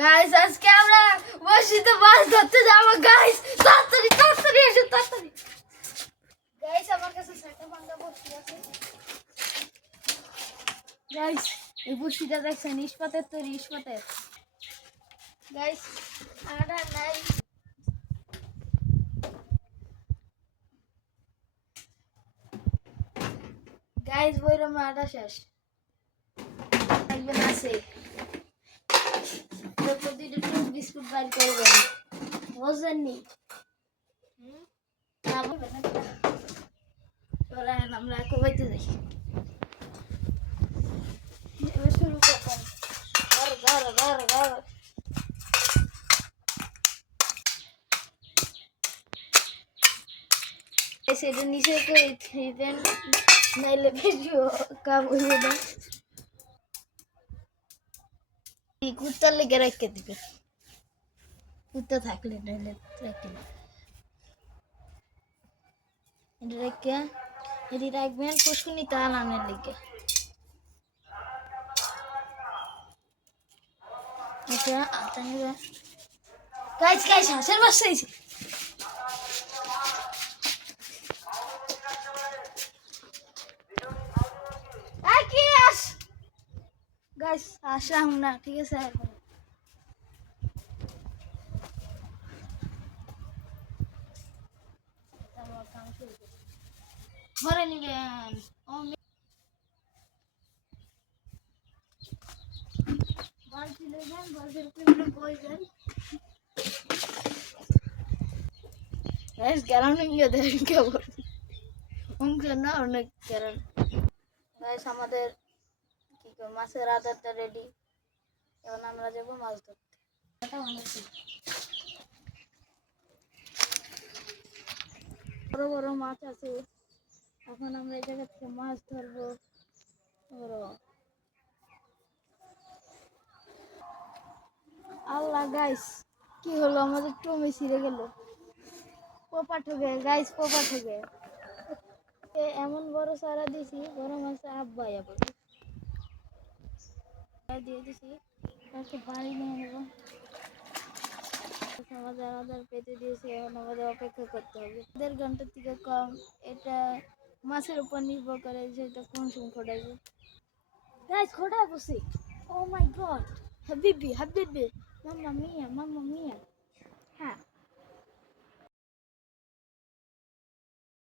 Guys আজকে আমরা বসিতে মাছ ধরতে যাব গাইস। তাড়াতাড়ি তাড়াতাড়ি এসো তাড়াতাড়ি। গাইস আমার কাছে ছয়টা ভাঙা বসি আছে। গাইস এই বসিটা দেখছেন ইস্পাতের তৈরি, ইস্পাতের। গাইস আড়া নাই। গাইস বইরম আড়া শেষ একবার আছে। প্রতিদিন বিস্কুট বাইর করবেন বুঝেননি? আমরা কবাইতে যাই। এবার শুরু করবেন। ধরো ধরো ধরো। সেটা নিচে করে দিবেন, নাইলে বেশি কাম হইবে না। কুত্তার লেগে রেখে দিবেন, কুত্তা থাকলে নাইলে রেখে এটা রেখে এটি রাখবেন পুষ্কুনি তাল আনার লেগে। এটা আটা নেবে গাইস। গাইস হাঁসের বাচ্চা হয়েছে। কি আস গাইস আসলাম না, ঠিক আছে। ধরে নিবেন বালতি লইবেন, বালতির উপরে বইবেন। গাইস গ্যারান নিয়ে দেন কেবল অঙ্কে না অনেক গ্যারান। গাইস আমাদের কি কর মাছের আদারটা রেডি। এখন আমরা যাবো মাছ ধরতে। বড় বড় মাছ আছে। এখন আমরা এই জায়গা থেকে মাছ ধরবো। আল্লাহ গাইস কি হলো, আমাদের টমি ছিঁড়ে গেল। পোপা ঠকে গাইস, পোপা ঠকে। এমন বড় সারা দিছি, বড় মাছ আব্বাই আবার দিয়ে দিছি। একটু পানি নিয়ে নেবো। আমাদের আমাদের পেতে দিয়েছি, এখন আমাদের অপেক্ষা করতে হবে 1.5 ঘন্টার থেকে কম। এটা মাছের উপর নির্ভর করে যে এটা কোন সময় খোটাইবে। গাইস খোটায় বসে। ও মাই গড হাবিবি হাবিবি, মাম্মা মিয়া মাম্মা মিয়া। হ্যাঁ